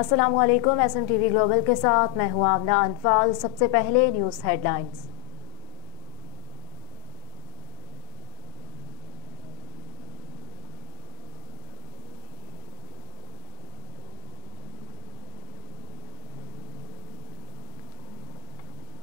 अस्सलामुअलैकुम। SMTV global के साथ मैं हूं आमना अनफाल। सबसे पहले न्यूज़ हेडलाइंस।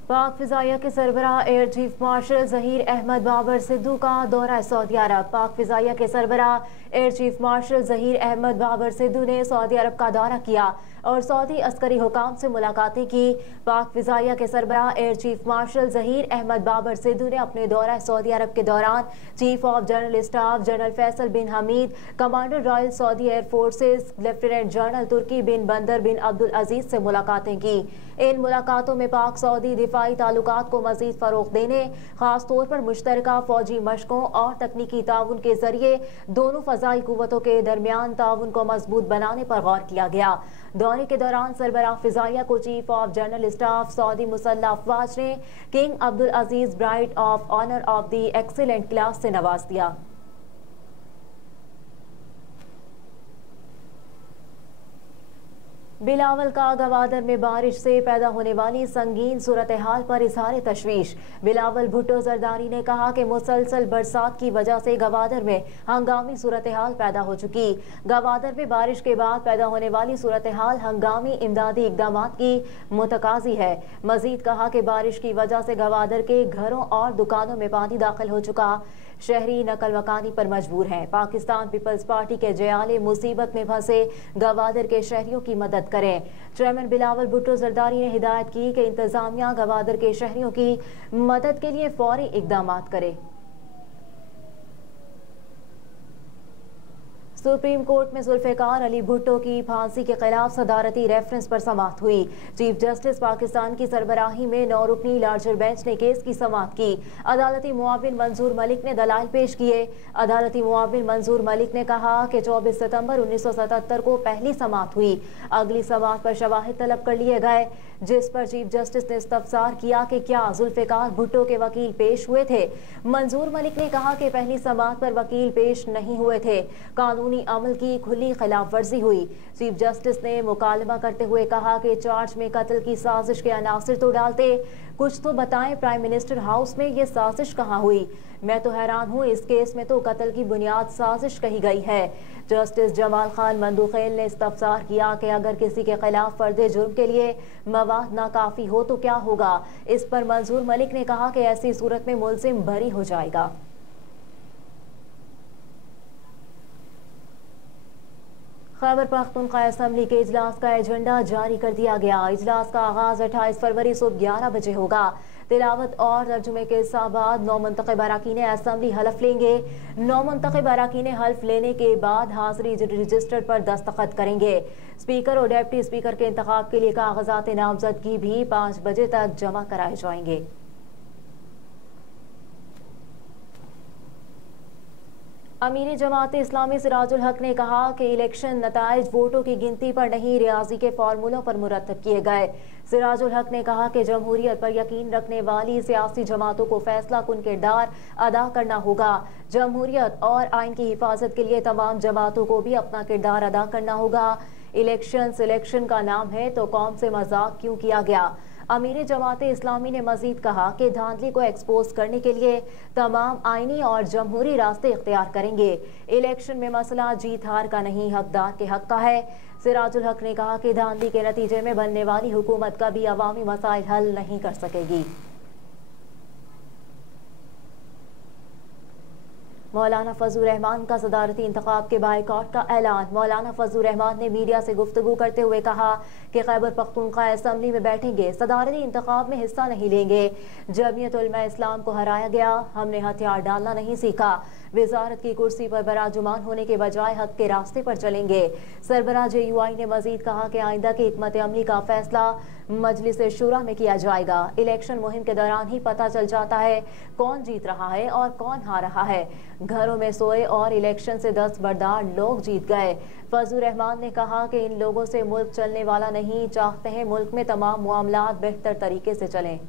पाक फिजाइया के सरबराह air chief marshal Zaheer Ahmed Babar Sidhu का दौरा सऊदी अरब। पाक फिजाइया के सरबराह air chief marshal Zaheer Ahmed Babar Sidhu ने सऊदी अरब का दौरा किया और सऊदी अस्करी हुकाम से मुलाकातें की। पाक फिजाइया के सरबराह air chief marshal Zaheer Ahmed Babar Sidhu ने अपने दौरा सऊदी अरब के दौरान chief of general staff general Faisal bin Hamid, commander royal Saudi air forces lieutenant general Turki bin Bandar bin Abdul अजीज से मुलाकातें की। इन मुलाकातों में पाक सऊदी दिफाई ताल्लुकात को मजीद फरोग देने, खास तौर पर मुश्तरका फौजी मशकों और तकनीकी ताउन के जरिए दोनों फजाई कुव्वतों के दरमियान ताउन को मजबूत बनाने पर गौर किया गया। दौरे के दौरान सरबराह फिजाइया को chief of general staff Saudi मुसल्लह अफवाज ने King Abdul Aziz bright of honour of the excellent class से नवाज दिया। बिलावल का गवादर में बारिश से पैदा होने वाली संगीन सूरत हाल पर इजहार तशवीश। बिलावल भुट्टो जरदारी ने कहा कि मुसलसल बरसात की वजह से गवादर में हंगामी सूरत हाल पैदा हो चुकी। गवादर में बारिश के बाद पैदा होने वाली सूरत हाल हंगामी इमदादी इकदाम की मुतकाजी है। मजीद कहा कि बारिश की वजह से गवादर के घरों और दुकानों में पानी दाखिल हो चुका। शहरी नकल मकानी पर मजबूर हैं। पाकिस्तान पीपल्स पार्टी के जयाले मुसीबत में फंसे गवादर के शहरियों की मदद करें। चेयरमैन बिलावल भुट्टो जरदारी ने हिदायत की कि इंतजामिया गवादर के शहरियों की मदद के लिए फौरी इकदाम करे। सुप्रीम कोर्ट में जुल्फिकार अली भुट्टो की फांसी के खिलाफ सदारती रेफरेंस पर समाअत हुई। चीफ जस्टिस पाकिस्तान की सरबराही में 9 रुकनी लार्जर बेंच ने केस की समाअत की। अदालती मुआविन मंजूर मलिक ने दलाइल पेश किए। अदालती मुआविन मंजूर मलिक ने कहा कि 24 सितंबर 1977 को पहली समाअत हुई। अगली समाअत पर शवाहिद तलब कर लिए गए, जिस पर चीफ जस्टिस ने इस्तफसार किया कि क्या जुल्फिकार भुट्टो के वकील पेश हुए थे। मंजूर मलिक ने कहा कि पहली समाअत पर वकील पेश नहीं हुए थे, कानूनी अमल की खुली खिलाफ वर्जी हुई। चीफ जस्टिस ने मुकालमा करते हुए कहा कि चार्ज में कत्ल की साजिश के अनासिर तो डालते, कुछ तो बताएं प्राइम मिनिस्टर हाउस में ये साजिश कहाँ हुई। मैं तो हैरान हूँ, इस केस में तो कत्ल की बुनियाद साजिश कही गई है। जस्टिस जमाल खान मंदुखेल ने इस्तफसार किया कि अगर किसी के खिलाफ फर्दे जुर्म के लिए मवाद नाकाफी हो तो क्या होगा। इस पर मंजूर मलिक ने कहा कि ऐसी सूरत में मुल्जिम बरी हो जाएगा। खैबर पख्तूनख्वा असेंबली के इजलास का एजेंडा जारी कर दिया गया। इजलास का आगाज 28 फरवरी सुबह 11 बजे होगा। तिलावत और तर्जुमे के बाद 9 मुंतखब अरकान असेंबली हल्फ लेंगे। 9 मुंतखब अरकान हल्फ लेने के बाद हाजिरी रजिस्टर पर दस्तखत करेंगे। स्पीकर और डिप्टी स्पीकर के इंतखाब के लिए कागजात नामजदगी भी 5 बजे तक जमा कराए जाएंगे। अमीर जमात इस्लामी सिराजुल हक ने कहा कि इलेक्शन नताइज वोटों की गिनती पर नहीं, रियाजी के फार्मूलों पर मुरतब किए गए। सिराजुल हक ने कहा कि जमहूरियत पर यकीन रखने वाली सियासी जमातों को फैसला कुन किरदार अदा करना होगा। जमहूरियत और आइन की हिफाजत के लिए तमाम जमातों को भी अपना किरदार अदा करना होगा। इलेक्शन सिलेक्शन का नाम है तो कौम से मजाक क्यों किया गया। अमीर जमात इस्लामी ने मजीद कहा कि धांधली को एक्सपोज करने के लिए तमाम आईनी और जमहूरी रास्ते इख्तियार करेंगे। इलेक्शन में मसला जीत हार का नहीं, हकदार के हक का है। सिराजुल हक ने कहा कि धांधली के नतीजे में बनने वाली हुकूमत कभी अवामी मसाइल हल नहीं कर सकेगी। मौलाना फजल रहमान का सदारती इंतखाब के बायकॉट का ऐलान। मौलाना फजल रहमान ने मीडिया से गुफ्तगू करते हुए कहा कि खैबर पख्तूनख्वा असेंबली में बैठेंगे, सदारती इंतखाब में हिस्सा नहीं लेंगे। जमीयत उलमा इस्लाम को हराया गया, हमने हथियार डालना नहीं सीखा। वजारत की कुर्सी पर बराजुमान होने के बजाय हक के रास्ते पर चलेंगे। सरबराह JUI ने मजीद कहा कि आइंदा की हिकमत अमली का फैसला मजलिस शुरा में किया जाएगा। इलेक्शन मुहिम के दौरान ही पता चल जाता है कौन जीत रहा है और कौन हार रहा है। घरों में सोए और इलेक्शन से दस्तबरदार लोग जीत गए। फजल रहमान ने कहा कि इन लोगों से मुल्क चलने वाला नहीं, चाहते हैं मुल्क में तमाम मामलात बेहतर तरीके से चलें।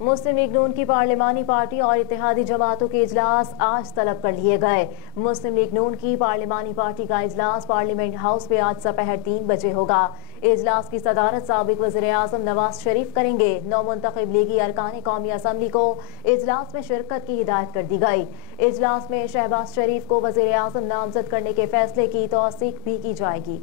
मुस्लिम लीग नून की पार्लिमानी पार्टी और इत्तेहादी जमातों के इजलास आज तलब कर लिए गए। मुस्लिम लीग नून की पार्लिमानी पार्टी का इजलास पार्लियामेंट हाउस में आज दोपहर 3 बजे होगा। इजलास की सदारत साबिक वज़ीर-ए-आज़म नवाज शरीफ करेंगे। नौमुंतखब लीगी अरकान कौमी असम्बली को इजलास में शिरकत की हिदायत कर दी गई। इजलास में शहबाज शरीफ को वज़ीर-ए-आज़म नामजद करने के फैसले की तौसीक भी की जाएगी।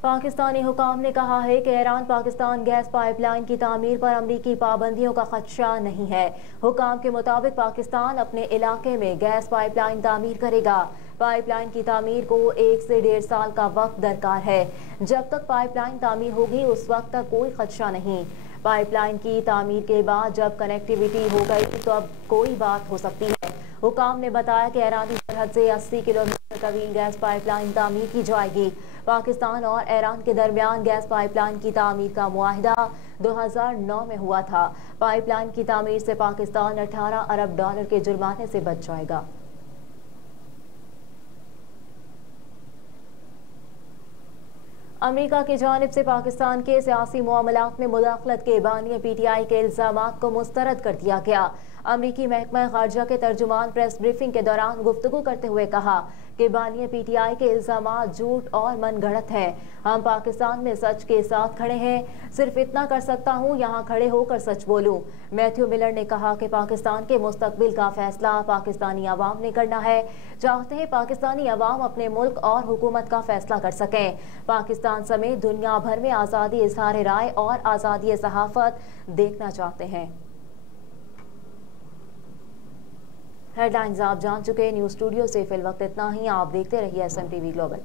पाकिस्तानी हुकाम ने कहा है कि ईरान पाकिस्तान गैस पाइपलाइन की तामीर पर अमरीकी पाबंदियों का खदशा नहीं है। हुकाम के मुताबिक पाकिस्तान अपने इलाके में गैस पाइपलाइन तामीर करेगा। पाइपलाइन की तामीर को 1 से 1.5 साल का वक्त दरकार है। जब तक पाइपलाइन तामीर होगी उस वक्त तक कोई खदशा नहीं। पाइपलाइन की तामीर के बाद जब कनेक्टिविटी हो गई तो अब कोई बात हो सकती है। हुकाम ने बताया कि ईरानी सरहद से 80 किलोमीटर तवील गैस पाइपलाइन तामीर की जाएगी। पाकिस्तान और ईरान के दरमियान गैस पाइपलाइन की तामीर का मुआहिदा 2009 में हुआ था। पाइपलाइन की तामीर से पाकिस्तान $18 अरब के जुर्माने से बच जाएगा। अमेरिका की जानिब से पाकिस्तान के सियासी मामलात में मुदाखलत के बानिया PTI के इल्जामात को मुस्तरद कर दिया गया। अमरीकी महकमा खारजा के तर्जुमान प्रेस ब्रीफिंग के दौरान गुफ्तगू करते हुए कहा कि बानिया PTI के इल्जामात झूठ और मनगढ़ंत हैं। हम पाकिस्तान में सच के साथ खड़े हैं। सिर्फ इतना कर सकता हूँ, यहाँ खड़े होकर सच बोलूँ। मैथ्यू मिलर ने कहा कि पाकिस्तान के मुस्तकबिल का फैसला पाकिस्तानी अवाम ने करना है। चाहते हैं पाकिस्तानी अवाम अपने मुल्क और हुकूमत का फैसला कर सकें। पाकिस्तान समेत दुनिया भर में आज़ादी इज़हार राय और आज़ादी सहाफ़त देखना चाहते हैं। हेडलाइंस आप जान चुके। न्यूज़ स्टूडियो से फिल वक्त इतना ही। आप देखते रहिए SMTV ग्लोबल।